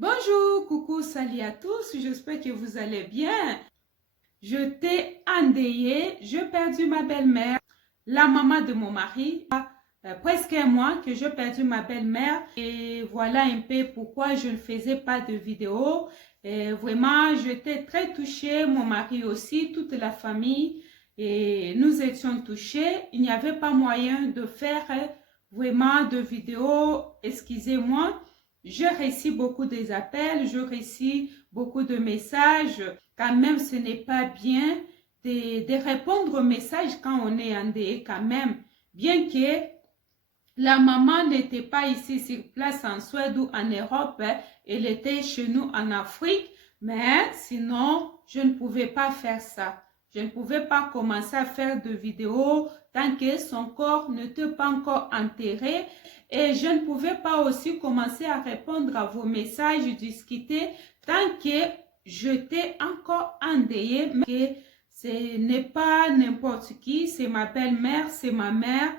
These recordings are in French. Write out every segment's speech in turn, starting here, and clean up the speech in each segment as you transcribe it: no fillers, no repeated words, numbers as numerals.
Bonjour, coucou, salut à tous, j'espère que vous allez bien. Je t'ai endeuillé, j'ai perdu ma belle-mère, la maman de mon mari. Presque un mois que j'ai perdu ma belle-mère et voilà un peu pourquoi je ne faisais pas de vidéo. Et vraiment, j'étais très touchée, mon mari aussi, toute la famille et nous étions touchés. Il n'y avait pas moyen de faire vraiment de vidéos, excusez-moi. Je reçois beaucoup des appels, je reçois beaucoup de messages. Quand même, ce n'est pas bien de répondre aux messages quand on est endeuillé quand même. Bien que la maman n'était pas ici sur place en Suède ou en Europe, elle était chez nous en Afrique, mais sinon, je ne pouvais pas faire ça. Je ne pouvais pas commencer à faire de vidéos tant que son corps n'était pas encore enterré et je ne pouvais pas aussi commencer à répondre à vos messages, discuter tant que j'étais encore endeuillée. Mais ce n'est pas n'importe qui, c'est ma belle-mère, c'est ma mère.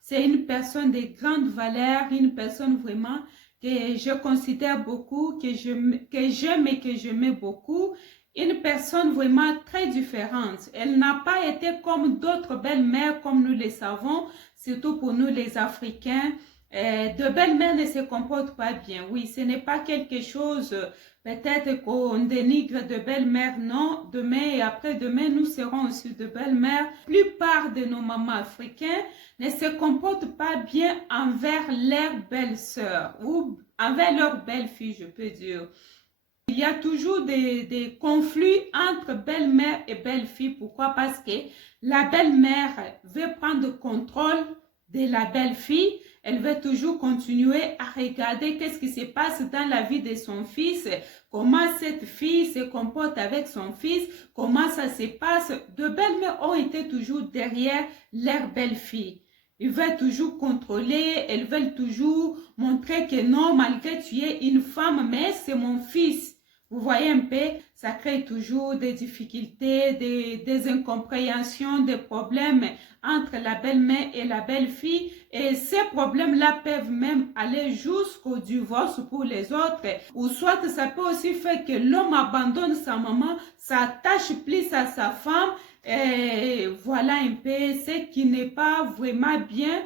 C'est une personne de grande valeur, une personne vraiment que je considère beaucoup, que j'aime et que j'aimais beaucoup. Une personne vraiment très différente. Elle n'a pas été comme d'autres belles-mères, comme nous le savons, surtout pour nous les Africains. De belles-mères ne se comportent pas bien. Oui, ce n'est pas quelque chose, peut-être qu'on dénigre de belles-mères, non. Demain et après-demain, nous serons aussi de belles-mères. La plupart de nos mamans africaines ne se comportent pas bien envers leurs belles-sœurs ou envers leurs belles-filles, je peux dire. Il y a toujours des conflits entre belle-mère et belle-fille. Pourquoi? Parce que la belle-mère veut prendre contrôle de la belle-fille. Elle veut toujours continuer à regarder qu'est-ce qui se passe dans la vie de son fils, comment cette fille se comporte avec son fils, comment ça se passe. De belles-mères ont été toujours derrière leur belle-fille. Ils veulent toujours contrôler, elles veulent toujours montrer que non, malgré tu es une femme, mais c'est mon fils. Vous voyez un peu, ça crée toujours des difficultés, des incompréhensions, des problèmes entre la belle-mère et la belle-fille. Et ces problèmes-là peuvent même aller jusqu'au divorce pour les autres. Ou soit ça peut aussi faire que l'homme abandonne sa maman, s'attache plus à sa femme. Et voilà un peu ce qui n'est pas vraiment bien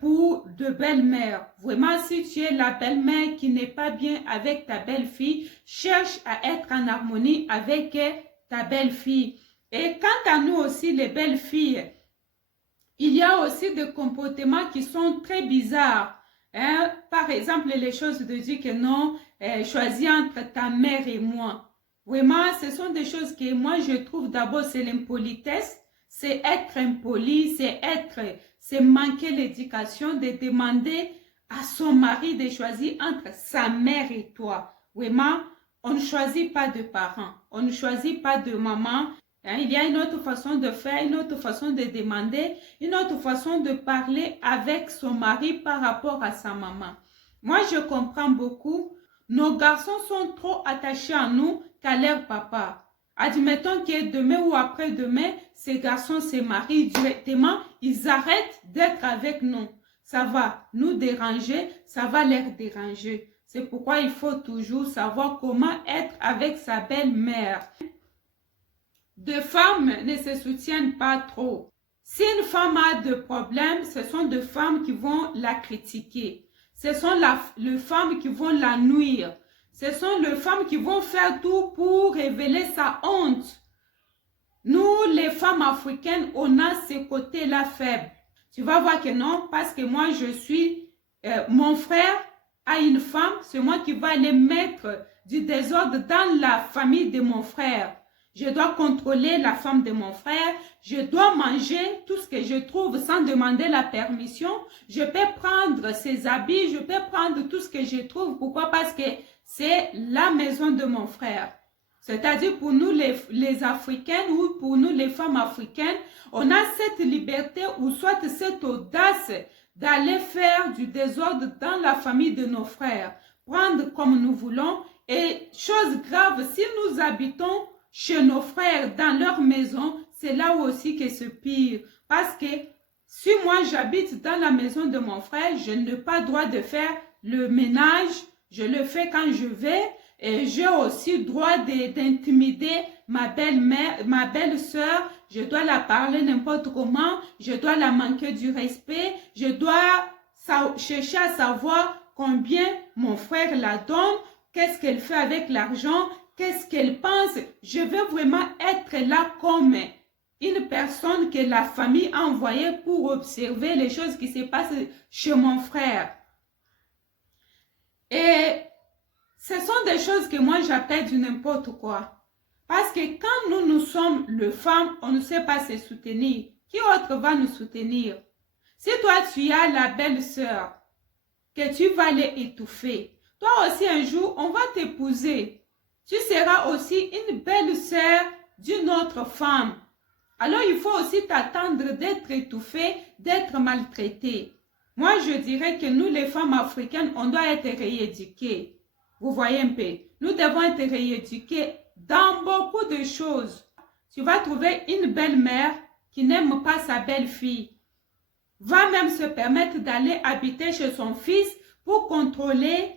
pour de belles-mères. Vraiment, si tu es la belle-mère qui n'est pas bien avec ta belle-fille, cherche à être en harmonie avec ta belle-fille. Et quant à nous aussi, les belles-filles, il y a aussi des comportements qui sont très bizarres. Hein? Par exemple, les choses de dire que non, choisis entre ta mère et moi. Vraiment, ce sont des choses que moi, je trouve d'abord, c'est l'impolitesse, c'est être impoli, c'est manquer l'éducation, de demander à son mari de choisir entre sa mère et toi. Vraiment, on ne choisit pas de parents, on ne choisit pas de maman. Hein, il y a une autre façon de faire, une autre façon de demander, une autre façon de parler avec son mari par rapport à sa maman. Moi, je comprends beaucoup. Nos garçons sont trop attachés à nous qu'à leur papa. Admettons que demain ou après-demain, ces garçons se marient directement, ils arrêtent d'être avec nous. Ça va nous déranger, ça va leur déranger. C'est pourquoi il faut toujours savoir comment être avec sa belle-mère. Deux femmes ne se soutiennent pas trop. Si une femme a des problèmes, ce sont des femmes qui vont la critiquer. Ce sont les femmes qui vont la nuire. Ce sont les femmes qui vont faire tout pour révéler sa honte. Nous, les femmes africaines, on a ce côté-là faible. Tu vas voir que non, parce que moi, je suis... mon frère a une femme, c'est moi qui vais aller mettre du désordre dans la famille de mon frère. Je dois contrôler la femme de mon frère. Je dois manger tout ce que je trouve sans demander la permission. Je peux prendre ses habits, je peux prendre tout ce que je trouve. Pourquoi? Parce que c'est la maison de mon frère. C'est-à-dire pour nous les Africaines ou pour nous les femmes africaines, on a cette liberté ou soit cette audace d'aller faire du désordre dans la famille de nos frères. Prendre comme nous voulons. Et chose grave, si nous habitons chez nos frères, dans leur maison, c'est là aussi que c'est pire. Parce que si moi j'habite dans la maison de mon frère, je n'ai pas le droit de faire le ménage, je le fais quand je vais. Et j'ai aussi droit d'intimider ma belle-mère, ma belle-sœur. Je dois la parler n'importe comment. Je dois la manquer du respect. Je dois chercher à savoir combien mon frère la donne. Qu'est-ce qu'elle fait avec l'argent? Qu'est-ce qu'elle pense? Je veux vraiment être là comme une personne que la famille a envoyée pour observer les choses qui se passent chez mon frère. Et ce sont des choses que moi j'appelle du n'importe quoi. Parce que quand nous sommes les femmes, on ne sait pas se soutenir. Qui autre va nous soutenir? Si toi tu as la belle-sœur, que tu vas l'étouffer, toi aussi un jour on va t'épouser. Tu seras aussi une belle-sœur d'une autre femme. Alors il faut aussi t'attendre d'être étouffée, d'être maltraitée. Moi je dirais que nous les femmes africaines, on doit être rééduquées. Vous voyez un peu, nous devons être rééduqués dans beaucoup de choses. Tu vas trouver une belle-mère qui n'aime pas sa belle-fille. Va même se permettre d'aller habiter chez son fils pour contrôler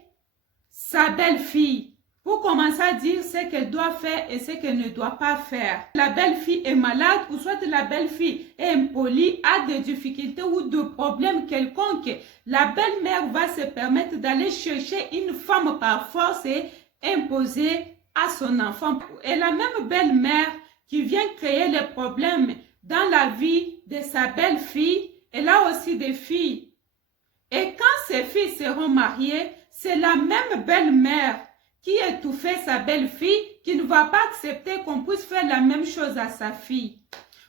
sa belle-fille. Pour commencer à dire ce qu'elle doit faire et ce qu'elle ne doit pas faire. La belle-fille est malade ou soit la belle-fille est impolie, a des difficultés ou des problèmes quelconques. La belle-mère va se permettre d'aller chercher une femme par force et imposer à son enfant. Et la même belle-mère qui vient créer les problèmes dans la vie de sa belle-fille, elle a aussi des filles. Et quand ces filles seront mariées, c'est la même belle-mère qui étouffait sa belle-fille, qui ne va pas accepter qu'on puisse faire la même chose à sa fille.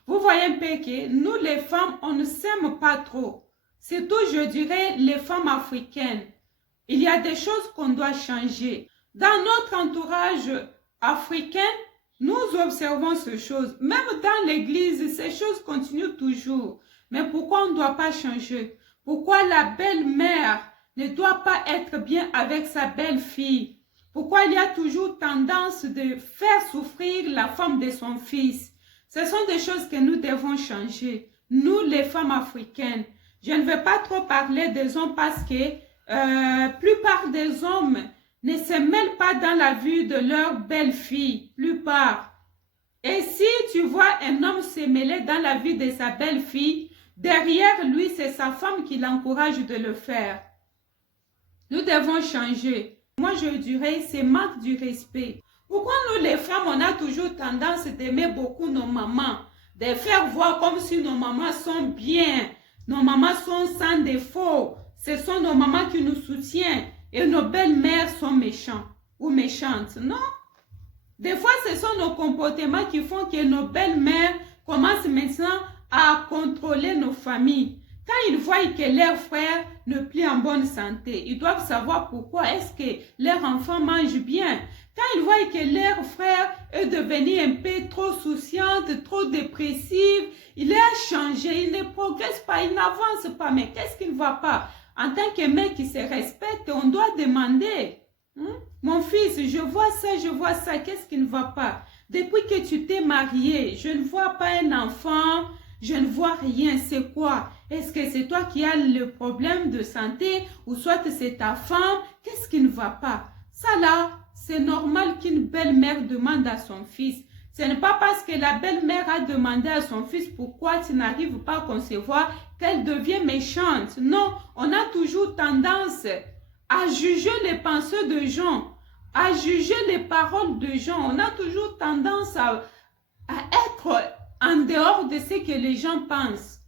Vous voyez un peu que nous les femmes, on ne s'aime pas trop. Surtout, je dirais, les femmes africaines. Il y a des choses qu'on doit changer. Dans notre entourage africain, nous observons ces choses. Même dans l'église, ces choses continuent toujours. Mais pourquoi on ne doit pas changer? Pourquoi la belle-mère ne doit pas être bien avec sa belle-fille? Pourquoi il y a toujours tendance de faire souffrir la femme de son fils? Ce sont des choses que nous devons changer. Nous, les femmes africaines. Je ne vais pas trop parler des hommes parce que la plupart des hommes ne se mêlent pas dans la vie de leur belle-fille. Plupart. Et si tu vois un homme se mêler dans la vie de sa belle-fille, derrière lui, c'est sa femme qui l'encourage de le faire. Nous devons changer. Moi, je dirais, c'est manque du respect. Pourquoi nous, les femmes, on a toujours tendance d'aimer beaucoup nos mamans, de faire voir comme si nos mamans sont bien, nos mamans sont sans défaut, ce sont nos mamans qui nous soutiennent et nos belles-mères sont méchantes ou méchantes, non? Des fois, ce sont nos comportements qui font que nos belles-mères commencent maintenant à contrôler nos familles. Quand ils voient que leurs frères ne plus en bonne santé, ils doivent savoir pourquoi est-ce que leurs enfants mangent bien. Quand ils voient que leur frère est devenu un peu trop souciante, trop dépressive, il a changé, il ne progresse pas, il n'avance pas. Mais qu'est-ce qui ne va pas? En tant que mec qui se respecte, on doit demander. Mon fils, je vois ça, qu'est-ce qui ne va pas? Depuis que tu t'es marié, je ne vois pas un enfant, je ne vois rien, c'est quoi? Est-ce que c'est toi qui as le problème de santé ou soit c'est ta femme? Qu'est-ce qui ne va pas? Ça là, c'est normal qu'une belle-mère demande à son fils. Ce n'est pas parce que la belle-mère a demandé à son fils pourquoi tu n'arrives pas à concevoir qu'elle devient méchante. Non, on a toujours tendance à juger les pensées de gens, à juger les paroles de gens. On a toujours tendance à être en dehors de ce que les gens pensent.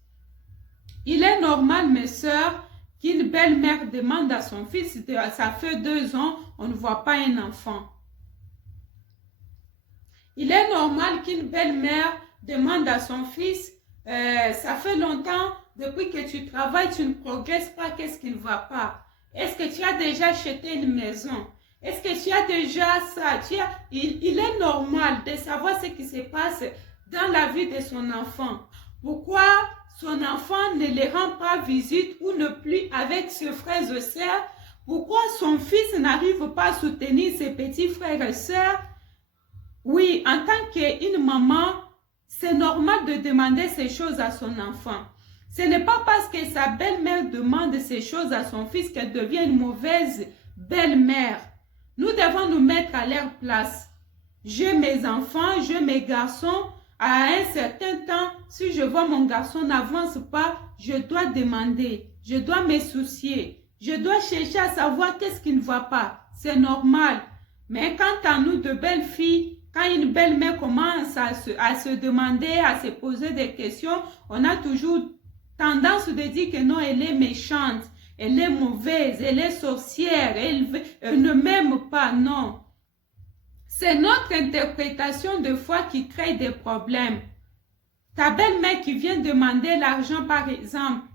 Il est normal, mes sœurs, qu'une belle-mère demande à son fils, ça fait 2 ans, on ne voit pas un enfant. Il est normal qu'une belle-mère demande à son fils, ça fait longtemps, depuis que tu travailles, tu ne progresses pas, qu'est-ce qui ne va pas? Est-ce que tu as déjà acheté une maison? Est-ce que tu as déjà ça? Il est normal de savoir ce qui se passe dans la vie de son enfant. Pourquoi son enfant ne les rend pas visite ou ne plus avec ses frères et sœurs? Pourquoi son fils n'arrive pas à soutenir ses petits frères et sœurs? Oui, en tant qu'une maman, c'est normal de demander ces choses à son enfant. Ce n'est pas parce que sa belle-mère demande ces choses à son fils qu'elle devient une mauvaise belle-mère. Nous devons nous mettre à leur place. J'ai mes enfants, j'ai mes garçons. À un certain temps, si je vois mon garçon n'avance pas, je dois demander, je dois me soucier, je dois chercher à savoir qu'est-ce qui ne va pas. C'est normal. Mais quant à nous de belles filles, quand une belle-mère commence à se demander, à se poser des questions, on a toujours tendance de dire que non, elle est méchante, elle est mauvaise, elle est sorcière, elle ne m'aime pas, non. C'est notre interprétation de foi qui crée des problèmes. Ta belle-mère qui vient demander l'argent, par exemple,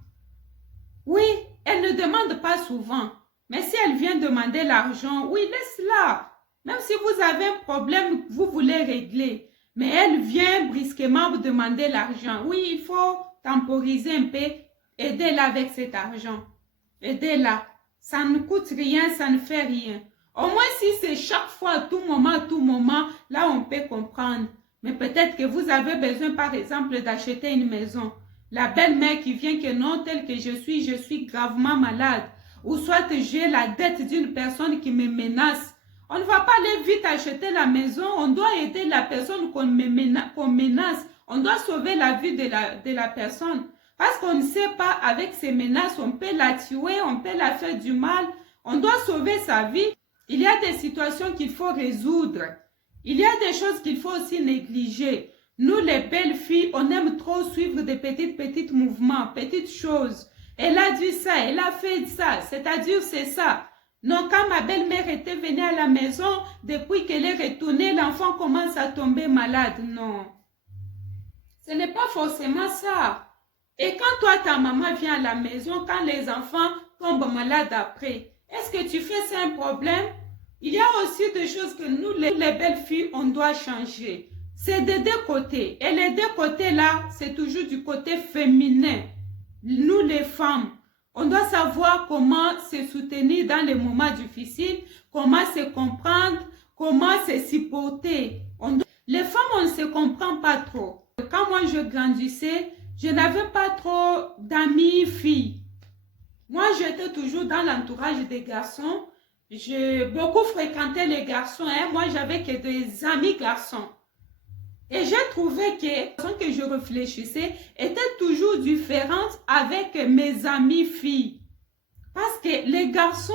oui, elle ne demande pas souvent, mais si elle vient demander l'argent, oui, laisse-la. Même si vous avez un problème, vous voulez régler, mais elle vient brusquement vous demander l'argent. Oui, il faut temporiser un peu, aider-la avec cet argent. Aidez-la. Ça ne coûte rien, ça ne fait rien. Au moins si c'est chaque fois, à tout moment, là on peut comprendre. Mais peut-être que vous avez besoin par exemple d'acheter une maison. La belle-mère qui vient que non, telle que je suis gravement malade. Ou soit j'ai la dette d'une personne qui me menace. On ne va pas aller vite acheter la maison. On doit aider la personne qu'on menace. On doit sauver la vie de la personne. Parce qu'on ne sait pas, avec ces menaces, on peut la tuer, on peut la faire du mal. On doit sauver sa vie. Il y a des situations qu'il faut résoudre. Il y a des choses qu'il faut aussi négliger. Nous, les belles filles, on aime trop suivre des petits mouvements, petites choses. Elle a dit ça, elle a fait ça, c'est-à-dire c'est ça. Non, quand ma belle-mère était venue à la maison, depuis qu'elle est retournée, l'enfant commence à tomber malade. Non. Ce n'est pas forcément ça. Et quand toi, ta maman vient à la maison, quand les enfants tombent malades après, est-ce que tu fais ça un problème? Il y a aussi des choses que nous, les belles filles, on doit changer. C'est des deux côtés. Et les deux côtés-là, c'est toujours du côté féminin. Nous, les femmes, on doit savoir comment se soutenir dans les moments difficiles, comment se comprendre, comment se supporter. Les femmes, on ne se comprend pas trop. Quand moi, je grandissais, je n'avais pas trop d'amis filles. Moi, j'étais toujours dans l'entourage des garçons. J'ai beaucoup fréquenté les garçons. Hein. Moi, j'avais que des amis garçons. Et j'ai trouvé que la façon que je réfléchissais était toujours différente avec mes amis filles. Parce que les garçons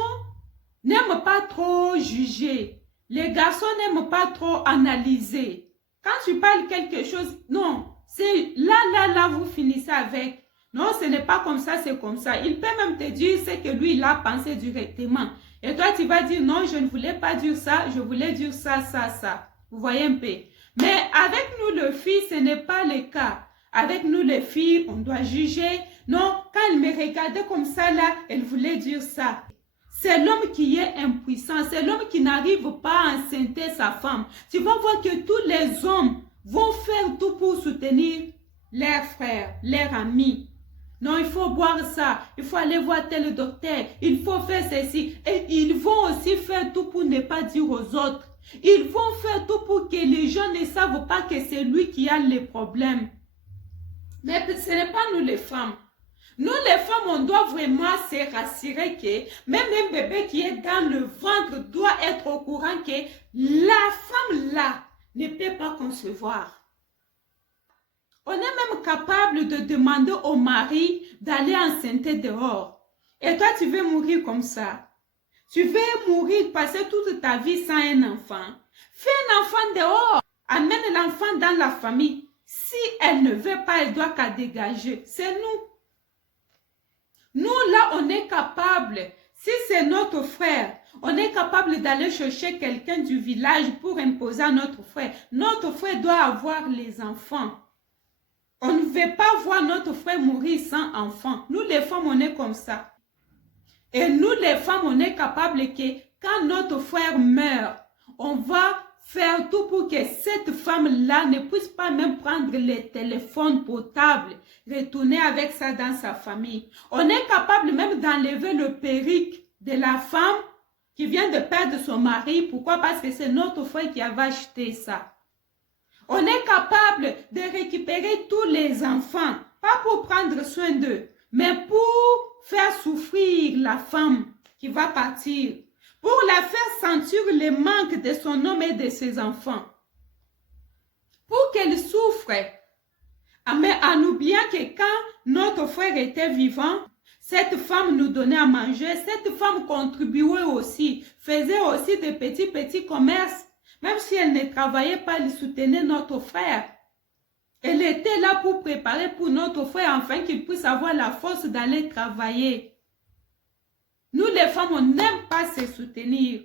n'aiment pas trop juger. Les garçons n'aiment pas trop analyser. Quand tu parles quelque chose, non, c'est là, vous finissez avec. Non, ce n'est pas comme ça, c'est comme ça. Il peut même te dire ce que lui, il a pensé directement. Et toi, tu vas dire, non, je ne voulais pas dire ça, je voulais dire ça, ça, ça. Vous voyez un peu. Mais avec nous, les filles, ce n'est pas le cas. Avec nous, les filles, on doit juger. Non, quand elle me regardait comme ça, là, elle voulait dire ça. C'est l'homme qui est impuissant. C'est l'homme qui n'arrive pas à enceinter sa femme. Tu vas voir que tous les hommes vont faire tout pour soutenir leurs frères, leurs amis. Non, il faut boire ça, il faut aller voir tel docteur, il faut faire ceci. Et ils vont aussi faire tout pour ne pas dire aux autres. Ils vont faire tout pour que les gens ne savent pas que c'est lui qui a les problèmes. Mais ce n'est pas nous les femmes. Nous les femmes, on doit vraiment se rassurer que même un bébé qui est dans le ventre doit être au courant que la femme là ne peut pas concevoir. On est même capable de demander au mari d'aller enceinter dehors. Et toi, tu veux mourir comme ça. Tu veux mourir, passer toute ta vie sans un enfant. Fais un enfant dehors. Amène l'enfant dans la famille. Si elle ne veut pas, elle doit qu'à dégager. C'est nous. Nous, là, on est capable. Si c'est notre frère, on est capable d'aller chercher quelqu'un du village pour imposer à notre frère. Notre frère doit avoir les enfants. On ne veut pas voir notre frère mourir sans enfant. Nous, les femmes, on est comme ça. Et nous, les femmes, on est capable que quand notre frère meurt, on va faire tout pour que cette femme-là ne puisse pas même prendre les téléphones portables, retourner avec ça dans sa famille. On est capable même d'enlever le perruque de la femme qui vient de perdre son mari. Pourquoi? Parce que c'est notre frère qui avait acheté ça. On est capable de récupérer tous les enfants, pas pour prendre soin d'eux, mais pour faire souffrir la femme qui va partir, pour aventure le manque de son homme et de ses enfants. Pour qu'elle souffre, mais en oubliant que quand notre frère était vivant, cette femme nous donnait à manger, cette femme contribuait aussi, faisait aussi de petits commerces. Même si elle ne travaillait pas, elle soutenait notre frère. Elle était là pour préparer pour notre frère afin qu'il puisse avoir la force d'aller travailler. Nous les femmes, on n'aime pas se soutenir.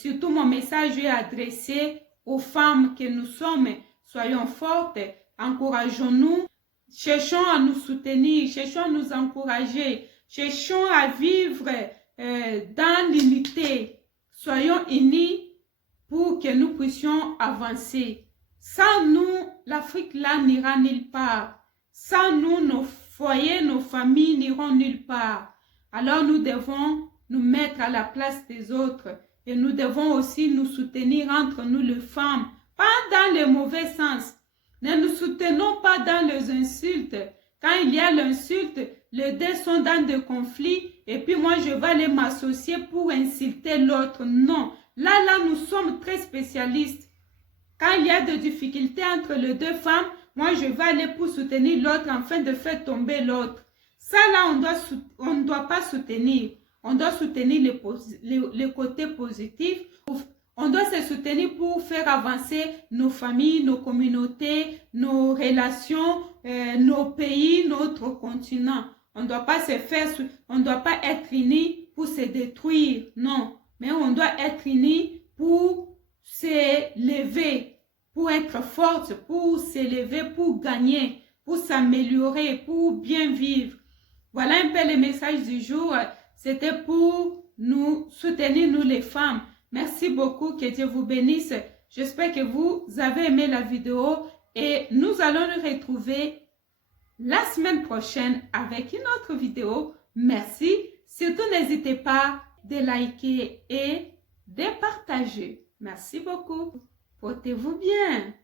Surtout mon message est adressé aux femmes que nous sommes. Soyons fortes, encourageons-nous, cherchons à nous soutenir, cherchons à nous encourager, cherchons à vivre dans l'unité. Soyons unis pour que nous puissions avancer. Sans nous, l'Afrique là n'ira nulle part. Sans nous, nos foyers, nos familles n'iront nulle part. Alors nous devons nous mettre à la place des autres et nous devons aussi nous soutenir entre nous les femmes, pas dans le mauvais sens. Ne nous soutenons pas dans les insultes. Quand il y a l'insulte, les deux sont dans des conflits et puis moi je vais aller m'associer pour insulter l'autre. Non, là nous sommes très spécialistes. Quand il y a des difficultés entre les deux femmes, moi je vais aller pour soutenir l'autre afin de faire tomber l'autre. Ça là, on ne doit pas soutenir. On doit soutenir les côtés positifs. On doit se soutenir pour faire avancer nos familles, nos communautés, nos relations, nos pays, notre continent. On ne doit pas être unis pour se détruire, non. Mais on doit être unis pour s'élever, pour être forte, pour s'élever, pour gagner, pour s'améliorer, pour bien vivre. Voilà un peu le message du jour. C'était pour nous soutenir, nous les femmes. Merci beaucoup, que Dieu vous bénisse. J'espère que vous avez aimé la vidéo et nous allons nous retrouver la semaine prochaine avec une autre vidéo. Merci. Surtout, n'hésitez pas de liker et de partager. Merci beaucoup. Portez-vous bien.